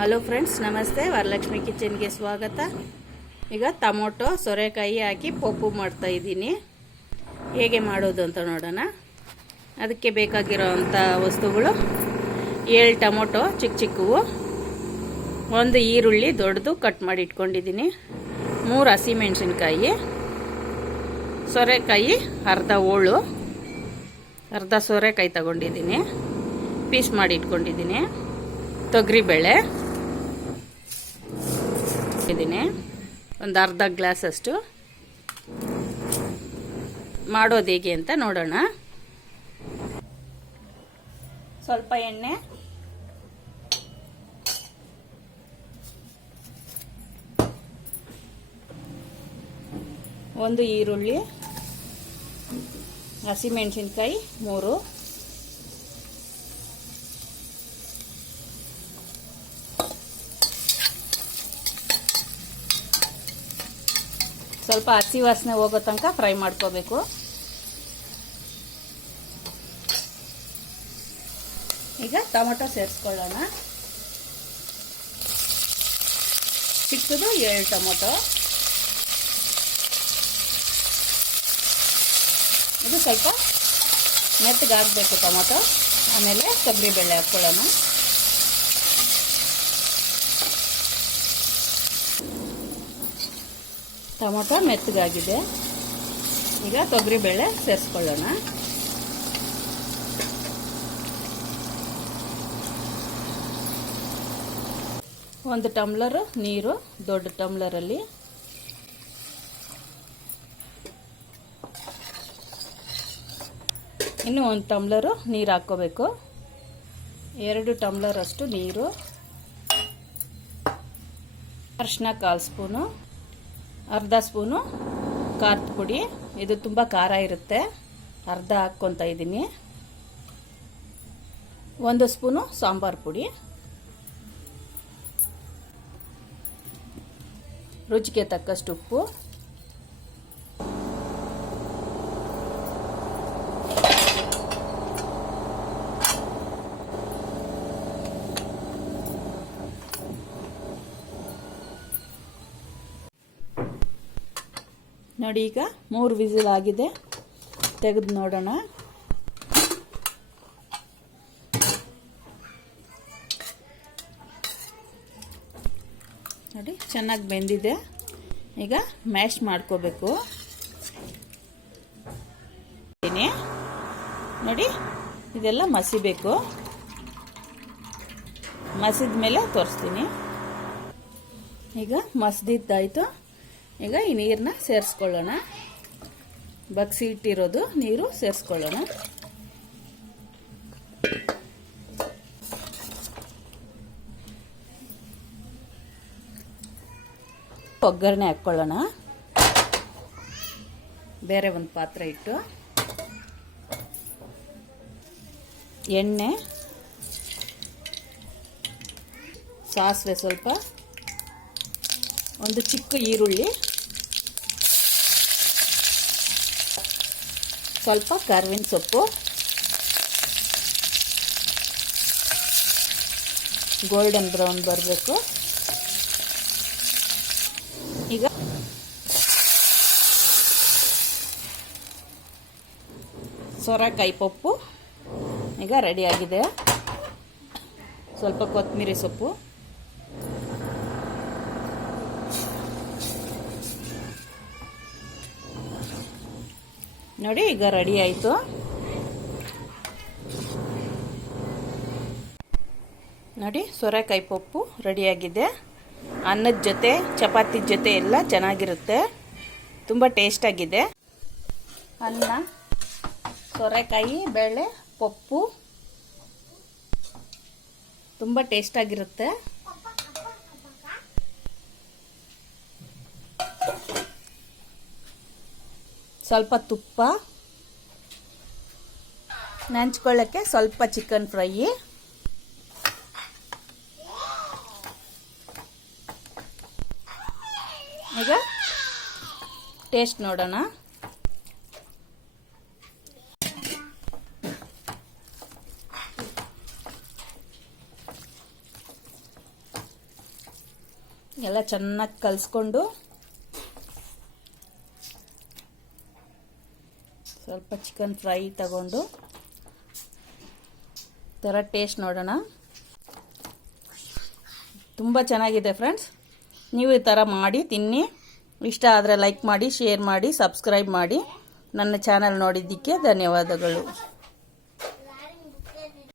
Hello friends, ನಮಸ್ತೆ. ವರಲಕ್ಷ್ಮಿ ಕಿಚನ್ಗೆ ಸ್ವಾಗತ. ಈಗ ಟೊಮೊಟೊ ಸೋರೆಕಾಯಿ ಹಾಕಿ ಪಪ್ಪು ಮಾಡ್ತಾ ಇದ್ದೀನಿ. ಹೇಗೆ ಮಾಡೋದು ಅಂತ ನೋಡೋಣ. ಅದಕ್ಕೆ ಬೇಕಾಗಿರೋವಂಥ ವಸ್ತುಗಳು: 7 ಟೊಮೊಟೊ ಚಿಕ್ಕ ಚಿಕ್ಕವು, 1 ಈರುಳ್ಳಿ ದೊಡ್ಡದು ಕಟ್ ಮಾಡಿ ಇಟ್ಕೊಂಡಿದ್ದೀನಿ, 3 ಹಸಿಮೆಣಸಿನ್ಕಾಯಿ, ಸೋರೆಕಾಯಿ ಅರ್ಧ ಹೋಳು, ಅರ್ಧ ಸೋರೆಕಾಯಿ ತಗೊಂಡಿದ್ದೀನಿ, ಪೀಸ್ ಮಾಡಿ ಇಟ್ಕೊಂಡಿದ್ದೀನಿ, ತೊಗರಿಬೇಳೆ ಇದ್ದೀನಿ, ಒಂದು ಅರ್ಧ ಗ್ಲಾಸ್ ಅಷ್ಟು. ಮಾಡೋದು ಹೇಗೆ ಅಂತ ನೋಡೋಣ. ಸ್ವಲ್ಪ ಎಣ್ಣೆ, ಒಂದು ಈರುಳ್ಳಿ, ಹಸಿಮೆಣಸಿನ್ಕಾಯಿ 3, ಸ್ವಲ್ಪ ಹಸಿ ವಾಸನೆ ಹೋಗೋ ತನಕ ಫ್ರೈ ಮಾಡ್ಕೋಬೇಕು. ಈಗ ಟೊಮೊಟೊ ಸೇರಿಸ್ಕೊಳ್ಳೋಣ. ಚಿಕ್ಕದು 7 ಟೊಮೊಟೊ. ಇದು ಸ್ವಲ್ಪ ಮೆತ್ತಗಾಗಬೇಕು ಟೊಮೊಟೊ. ಆಮೇಲೆ ತೊಗರಿಬೇಳೆ ಹಾಕ್ಕೊಳ್ಳೋಣ. ಟೊಮೊಟೊ ಮೆತ್ತಗಾಗಿದೆ. ಈಗ ತೊಗರಿಬೇಳೆ ಸೇರಿಸ್ಕೊಳ್ಳೋಣ. ಒಂದು ಟಮ್ಲರು ನೀರು, ದೊಡ್ಡ ಟಮ್ಲರಲ್ಲಿ. ಇನ್ನು 1 ಟಮ್ಲರು ನೀರು ಹಾಕ್ಕೋಬೇಕು. 2 ಟಮ್ಲರ್ ಅಷ್ಟು ನೀರು, ಅರಿಶಿನ 1/4 ಸ್ಪೂನು, ಅರ್ಧ ಸ್ಪೂನು ಖಾರದ ಪುಡಿ. ಇದು ತುಂಬ ಖಾರ ಇರುತ್ತೆ, ಅರ್ಧ ಹಾಕ್ಕೊತಾ ಇದ್ದೀನಿ. 1 ಸ್ಪೂನು ಸಾಂಬಾರು ಪುಡಿ, ರುಚಿಗೆ ತಕ್ಕಷ್ಟು ಉಪ್ಪು, ನೋಡಿ. ಈಗ 3 ವಿಸಿಲ್ ಆಗಿದೆ, ತೆಗೆದು ನೋಡೋಣ. ನೋಡಿ, ಚೆನ್ನಾಗಿ ಬೆಂದಿದೆ. ಈಗ ಮ್ಯಾಶ್ ಮಾಡ್ಕೋಬೇಕು. ನೋಡಿ, ಇದೆಲ್ಲ ಮಸಿಬೇಕು. ಮಸಿದ ಮೇಲೆ ತೋರಿಸ್ತೀನಿ. ಈಗ ಮಸ್ದಿದ್ದಾಯ್ತು. ಈಗ ಈ ನೀರನ್ನ ಸೇರಿಸ್ಕೊಳ್ಳೋಣ. ಬಗ್ಸಿ ಇಟ್ಟಿರೋದು ನೀರು ಸೇರಿಸ್ಕೊಳ್ಳೋಣ. ಒಗ್ಗರಣೆ ಹಾಕ್ಕೊಳ್ಳೋಣ. ಬೇರೆ ಒಂದು ಪಾತ್ರೆ ಇಟ್ಟು ಎಣ್ಣೆ, ಸಾಸಿವೆ ಸ್ವಲ್ಪ, ಒಂದು ಚಿಕ್ಕ ಈರುಳ್ಳಿ, ಸ್ವಲ್ಪ ಕರಿಬೇವಿನ ಸೊಪ್ಪು, ಗೋಲ್ಡನ್ ಬ್ರೌನ್ ಬರಬೇಕು. ಈಗ ಸೋರೆಕಾಯಿ ಪಪ್ಪು ಈಗ ರೆಡಿಯಾಗಿದೆ. ಸ್ವಲ್ಪ ಕೊತ್ತಂಬರಿ ಸೊಪ್ಪು, ನೋಡಿ. ಈಗ ರೆಡಿ ಆಯಿತು. ನೋಡಿ, ಸೋರೆಕಾಯಿ ಪಪ್ಪು ರೆಡಿಯಾಗಿದೆ. ಅನ್ನದ ಜೊತೆ, ಚಪಾತಿ ಜೊತೆ ಎಲ್ಲ ಚೆನ್ನಾಗಿರುತ್ತೆ. ತುಂಬ ಟೇಸ್ಟಾಗಿದೆ. ಅನ್ನ, ಸೋರೆಕಾಯಿ ಬೇಳೆ ಪಪ್ಪು ತುಂಬ ಟೇಸ್ಟಾಗಿರುತ್ತೆ. ಸ್ವಲ್ಪ ತುಪ್ಪ, ನೆಂಚ್ಕೊಳ್ಳೋಕ್ಕೆ ಸ್ವಲ್ಪ ಚಿಕನ್ ಫ್ರೈ. ಈಗ ಟೇಸ್ಟ್ ನೋಡೋಣ. ಎಲ್ಲ ಚೆನ್ನಾಗಿ ಕಲಿಸ್ಕೊಂಡು ಸ್ವಲ್ಪ ಚಿಕನ್ ಫ್ರೈ ತಗೊಂಡು ಥರ ಟೇಸ್ಟ್ ನೋಡೋಣ. ತುಂಬ ಚೆನ್ನಾಗಿದೆ ಫ್ರೆಂಡ್ಸ್. ನೀವು ಈ ಥರ ಮಾಡಿ ತಿನ್ನಿ. ಇಷ್ಟ ಆದರೆ ಲೈಕ್ ಮಾಡಿ, ಶೇರ್ ಮಾಡಿ, ಸಬ್ಸ್ಕ್ರೈಬ್ ಮಾಡಿ. ನನ್ನ ಚಾನಲ್ ನೋಡಿದ್ದಕ್ಕೆ ಧನ್ಯವಾದಗಳು.